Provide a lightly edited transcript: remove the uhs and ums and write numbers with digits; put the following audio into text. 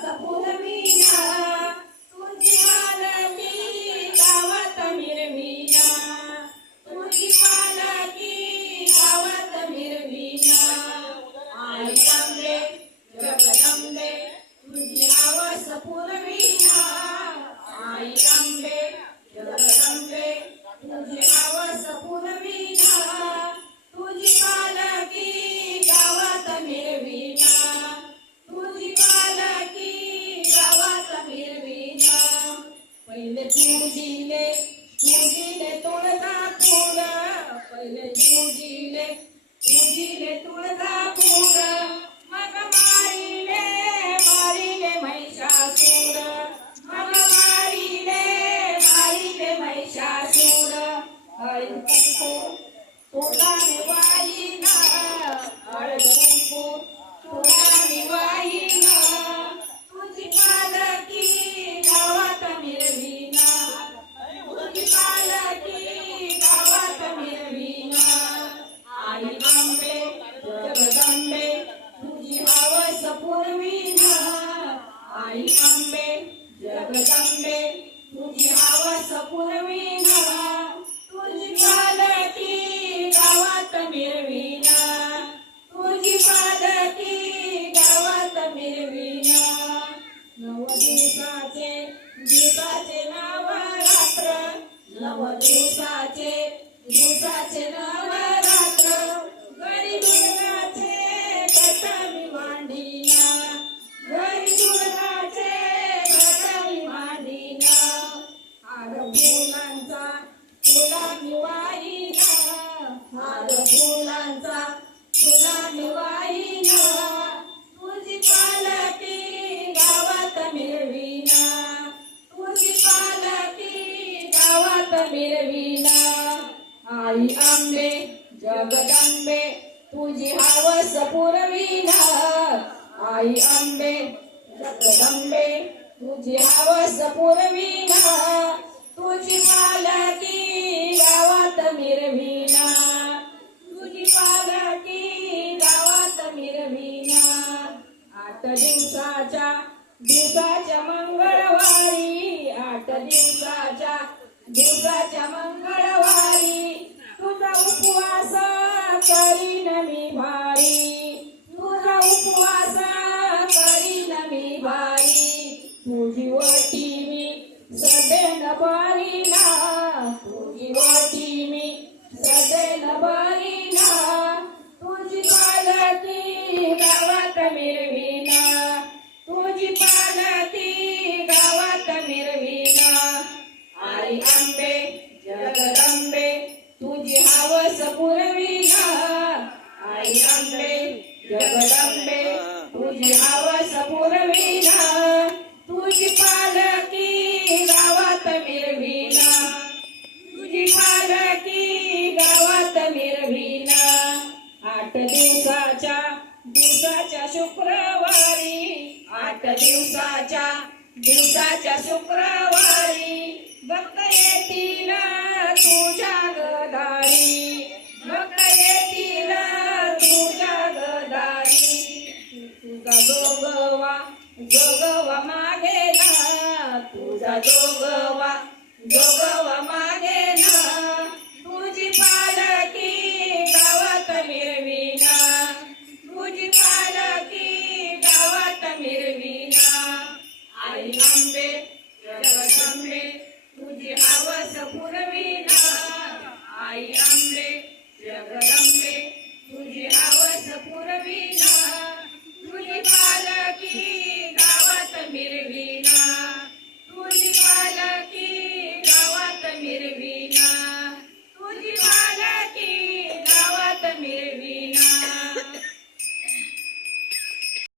सपुरविना तुझी पालकी गावात मिरविना तुझी पालकी गावात मिरविना आई अंबे जगदंबे तुझी आवाज पुरविना आई अंबे जगदंबे तुझी आवाज पुरविना तुझी पालकी गावात मिरविना तुझी पालकी गावात मिरविना पहिले पूजिले तुळजापूर पहिले पूजिले तुळजापूर मग मारिले महिषासूर मग मारिले महिषासूर हळद कुंकू तुला निवाईना हळद कुंकू तुला निवाईना तुझी पालकी गावात मिरविना तुझी पालकी गावात मिरविना आई अंबे जगदंबे तुझी आवाज पुरविना आई अंबे जगदंबे तुझी आवाज पुरविना तुझी पालकी गावात मिरविना तुझी पालकी गावात मिरविना नव दिवसाचे नवरात्र नव दिवसाचे नवरात्र घरी दुर्गाचे गटारी मांडीना घरी दुर्गाचे गटारी मांडीना हार फुलांचा तुला निवाईना हार फुलांचा तुला निवाईना तुझी पालकी गावात मिरविना तुझी पालकी गावात मिरविना आई अंबे जगदंबे तुझी हवस पुरविना आई अंबे जगदंबे तुझी हवस पुरविना तुझी पालकी गावात मिरविना तुझी पालकी गावात मिरविना 8 दिवसाच्या मंगळवारी 8 दिवसाच्या मंगळवारी तुझा उपवास करीन मी भारी तुझा उपवास करीन मी भारी तुझी वटी मी सदैन भरीना तुझी वटी मी सदैन भरीना तुझी पालकी गावात मिरविना तुझी पालकी गावात मिरविना आई अंबे जगदंबे तुझी हवस पुरविना आई अंबे जगदंबे तुझी हवस पुरविना तुझी पालकी गावात मिरविना तुझी पालकी गावात मिरविना 8 दिवसाच्या शुक्रवारी 8 दिवसाच्या शुक्रवारी भक्त येतील तुझ्या गदारी भक्त येतील तुझ्या गदारी तुझा जोगवा मागेला तुझा जोगवा